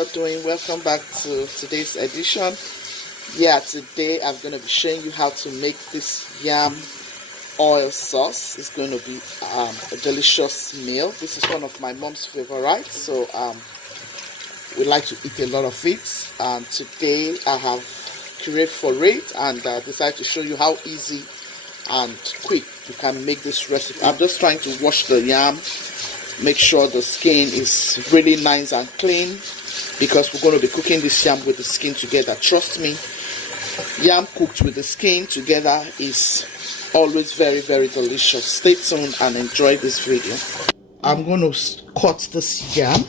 y'all doing? Welcome back to today's edition. Today I'm going to be showing you how to make this yam oil sauce. It's going to be a delicious meal. This is one of my mom's favorites, so we like to eat a lot of it. And today I have craved for it and decided to show you how easy and quick you can make this recipe. I'm just trying to wash the yam, make sure the skin is really nice and clean, because we're going to be cooking this yam with the skin together. Trust me, yam cooked with the skin together is always very, very delicious. Stay tuned and enjoy this video. I'm going to cut this yam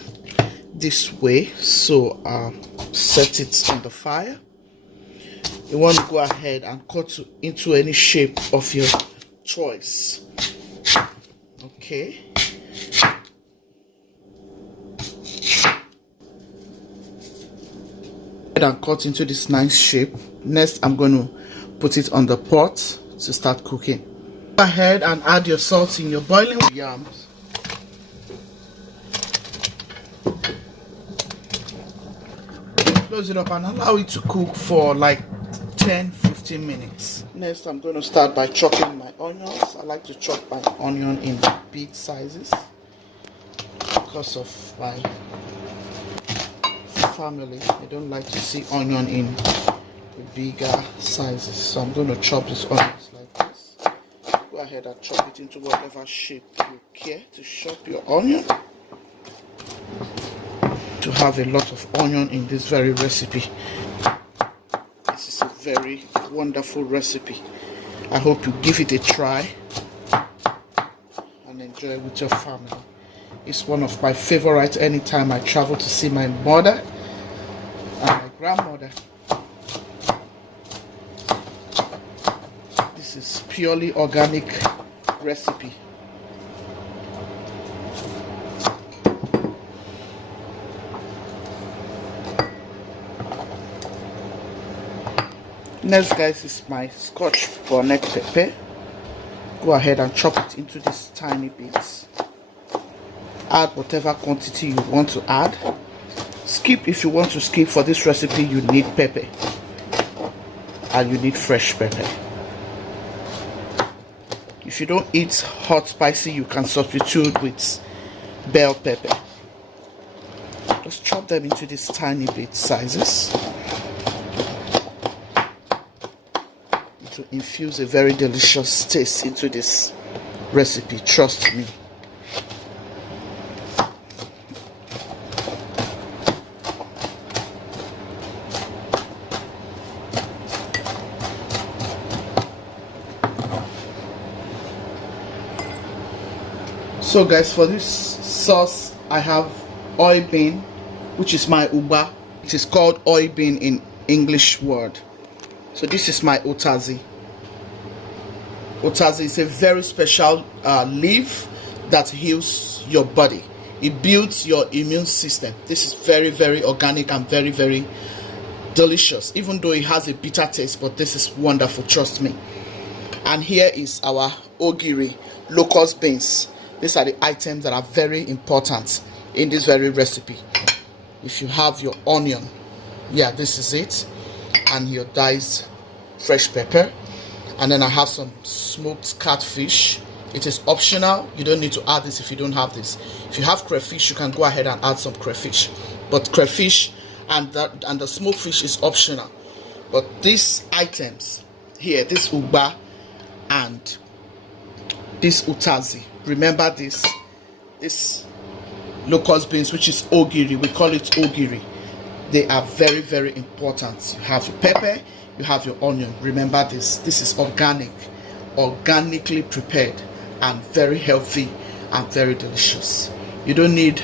this way, so set it on the fire. You want to go ahead and cut into any shape of your choice. Okay. And cut into this nice shape. Next, I'm going to put it on the pot to start cooking. Go ahead and add your salt in your boiling yams. Close it up and allow it to cook for like 10-15 minutes. Next, I'm going to start by chopping my onions. I like to chop my onion in big sizes because of my family. I don't like to see onion in the bigger sizes, so I'm going to chop these onions like this. Go ahead and chop it into whatever shape you care to chop your onion. To have a lot of onion in this very recipe. This is a very wonderful recipe. I hope you give it a try and enjoy it with your family. It's one of my favorites anytime I travel to see my mother and my grandmother. This is purely organic recipe. Next, guys, is my Scotch bonnet pepper. Go ahead and chop it into these tiny bits. Add whatever quantity you want to add. Skip if you want to skip. For this recipe you need pepper and you need fresh pepper. If you don't eat hot spicy, you can substitute with bell pepper. Just chop them into these tiny bit sizes to infuse a very delicious taste into this recipe. Trust me. So guys, for this sauce I have oil bean, which is my uba. It is called oil bean in English word. So this is my utazi. Utazi is a very special leaf that heals your body. It builds your immune system. This is very, very organic and very, very delicious, even though it has a bitter taste, but this is wonderful, trust me. And here is our ogiri, locust beans. These are the items that are very important in this very recipe. If you have your onion, this is it, and your diced fresh pepper, and then I have some smoked catfish. It is optional. You don't need to add this if you don't have this. If you have crayfish, you can go ahead and add some crayfish, but crayfish and the smoked fish is optional. But these items here, this uba and this utazi, remember this locust beans, which is ogiri, we call it ogiri. They are very, very important. You have your pepper, you have your onion. Remember this. This is organic, organically prepared, and very healthy and very delicious. You don't need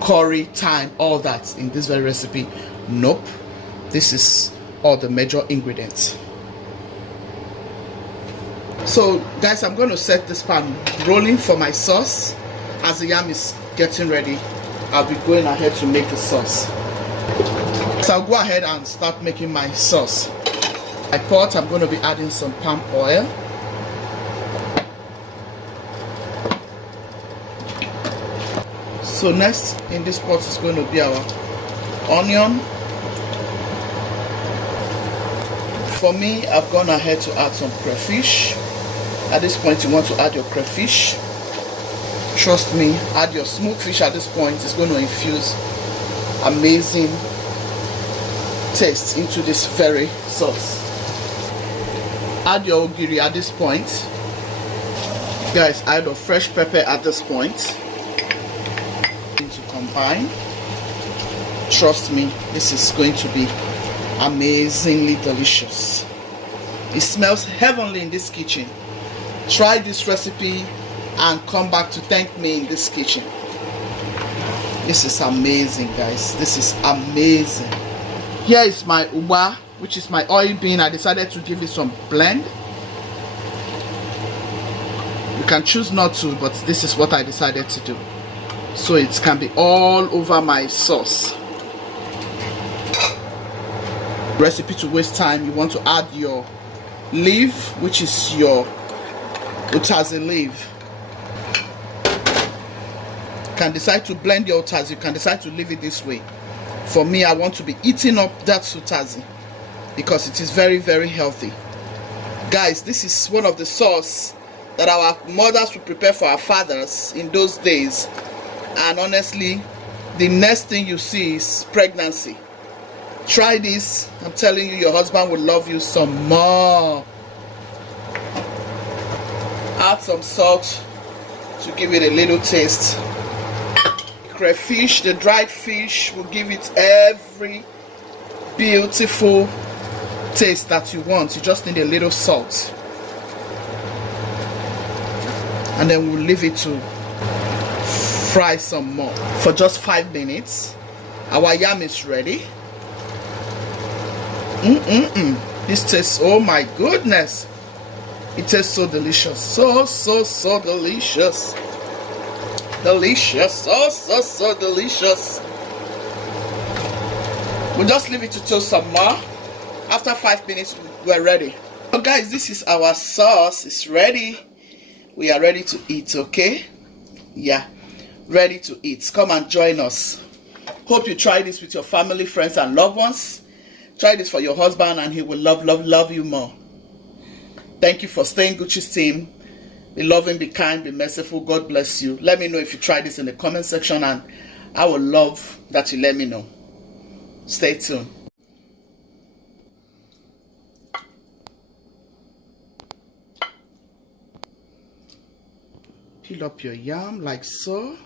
curry, thyme, all that in this very recipe. Nope. This is all the major ingredients. So guys, I'm going to set this pan rolling for my sauce. As the yam is getting ready, I'll be going ahead to make the sauce. So I'll go ahead and start making my sauce. My pot, I'm going to be adding some palm oil. So next in this pot is going to be our onion. For me, I've gone ahead to add some crayfish. At this point, you want to add your crayfish. Trust me, add your smoked fish at this point. It's going to infuse amazing taste into this very sauce. Add your ogiri at this point. Guys, add your fresh pepper at this point. To combine. Trust me, this is going to be amazingly delicious. It smells heavenly in this kitchen. Try this recipe and come back to thank me in this kitchen. This is amazing, guys. This is amazing. Here is my uba, which is my oil bean. I decided to give it some blend. You can choose not to, but this is what I decided to do, so it can be all over my sauce. Recipe to waste time, you want to add your leaf, which is your utazi leaf. You can decide to blend your utazi, you can decide to leave it this way. For me, I want to be eating up that utazi because it is very, very healthy. Guys, this is one of the sauce that our mothers would prepare for our fathers in those days, and honestly, the next thing you see is pregnancy. Try this. I'm telling you, your husband will love you some more. Add some salt to give it a little taste. Crayfish, the dried fish, will give it every beautiful taste that you want. You just need a little salt. And then we'll leave it to fry some more for just 5 minutes. Our yam is ready. This tastes, oh my goodness, it tastes so delicious. So delicious. Delicious. So delicious. We'll just leave it to toast some more. After 5 minutes, we're ready. So guys, this is our sauce. It's ready. We are ready to eat, okay? Yeah, ready to eat. Come and join us. Hope you try this with your family, friends, and loved ones. Try this for your husband and he will love you more. Thank you for staying Gucci's team. Be loving, be kind, be merciful. God bless you. Let me know if you try this in the comment section, and I would love that you let me know. Stay tuned. Peel up your yam like so.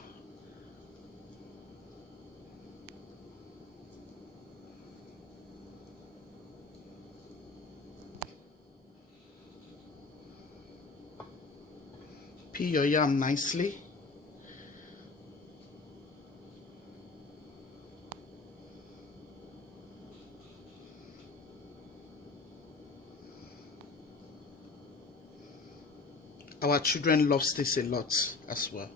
Peel your yam nicely. Our children love this a lot as well.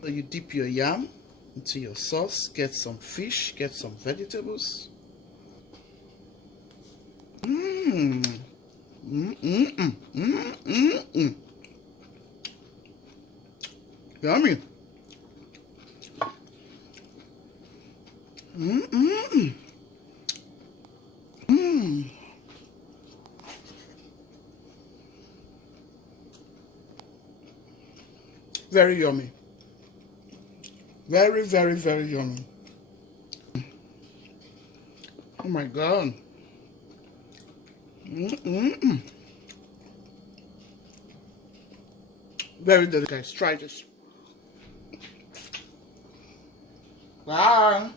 So you dip your yam into your sauce, get some fish, get some vegetables. Yummy. Very yummy. Very yummy. Oh my God. Very delicious. Try this. Bye.